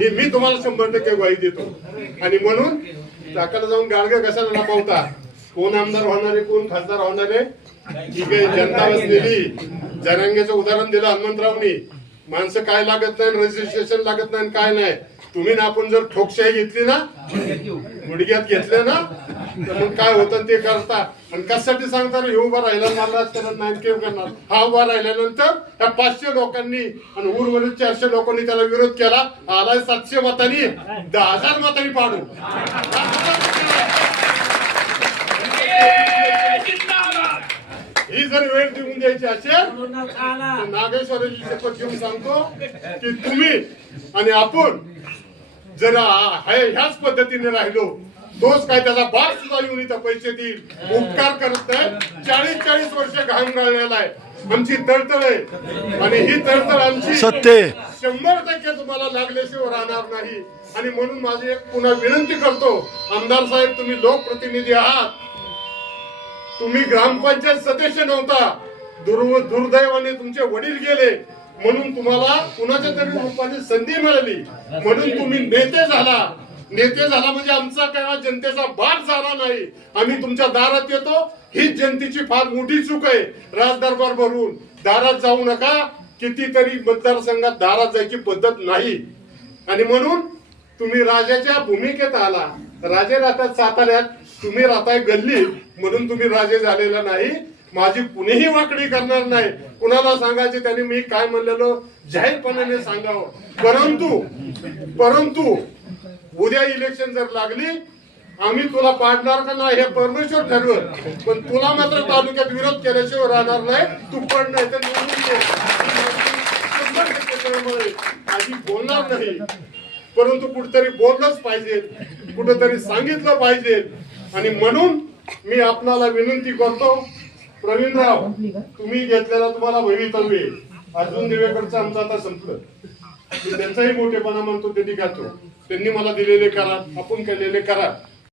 हे मी तुम्हाला शंभर टक्के ग्वाही देतो. आणि म्हणून चाकाला जाऊन गाडगं कशाला लपवता? कोण आमदार होणारे कोण खासदार होणारे ठीक आहे जनता बसलेली. जरांगेचं उदाहरण दिलं हनुमंतरावनी. माणसं काय लागत नाही रजिस्ट्रेशन लागत नाही काय नाही. तुम्ही ना आपण जर ठोकशाही घेतली ना गुडघ्यात घेतलं ना मग काय होतं ते करता. आणि कशासाठी सांगता हे उभा राहिला मला करत नाही केव करणार. हा उभा राहिल्यानंतर त्या पाचशे लोकांनी आणि उर्वरित चारशे लोकांनी त्याला विरोध केला. आलाय सातशे मतांनी दहा हजार मतांनी पाडू ही जर वेळ देऊन द्यायची असेल तर नागेश्वराची शपथ घेऊन सांगतो की तुम्ही आणि आपण जर ह्याच पद्धतीने राहिलो. तोच काय त्याचा बाप सुद्धा येऊन इथं पैसे देईल. उपकार करत नाही. चाळीस चाळीस वर्ष घाम गाळलेला आहे. आमची तळतळ आहे. आणि ही तळतळ आमची सत्य आहे. शंभर टक्के तुम्हाला लागल्याशिवाय राहणार नाही. आणि म्हणून माझी एक पुन्हा विनंती करतो. आमदार साहेब तुम्ही लोकप्रतिनिधी आहात. तुम्ही ग्रामपंचायत सदस्य नव्हता. दुर्व दुर्दैवाने तुमचे वडील गेले. म्हणून तुम्हाला कुणाच्या तरी रूपाने संधी मिळाली. म्हणून तुम्ही नेते झाला. नेते झाला म्हणजे आमचा काय जनतेचा भार झाला नाही. आम्ही तुमच्या दारात येतो. ही जनतेची फार मोठी चूक आहे. राजदरबार भरून दारात जाऊ नका. कितीतरी मतदारसंघात दारात जायची पद्धत नाही. आणि म्हणून तुम्ही राजाच्या भूमिकेत आला. राजे राहतात साताऱ्यात. तुम्ही राहताय गल्ली म्हणून तुम्ही राजे झालेला नाही. माझी कुणीही वाकडी करणार नाही. कुणाला सांगायचे त्यांनी मी काय म्हणलेलो? जाहीरपणाने सांगावं. परंतु परंतु उद्या इलेक्शन जर लागली आम्ही तुला पाडणार का नाही हे परमेश्वर ठरवत पण तुला मात्र तालुक्यात विरोध केल्याशिवाय राहणार नाही. तू पण नाही तर आधी बोलणार नाही. परंतु कुठेतरी बोललंच पाहिजे. कुठेतरी सांगितलं पाहिजे. आणि म्हणून मी आपणाला विनंती करतो प्रवीणराव तुम्ही घेतलेला तुम्हाला भवितव्य अर्जुन दिवेकरचं आमचं आता संपलं. मी त्यांचाही मोठेपणा म्हणतो त्यांनी गातो त्यांनी मला दिलेले करा आपण केलेले करा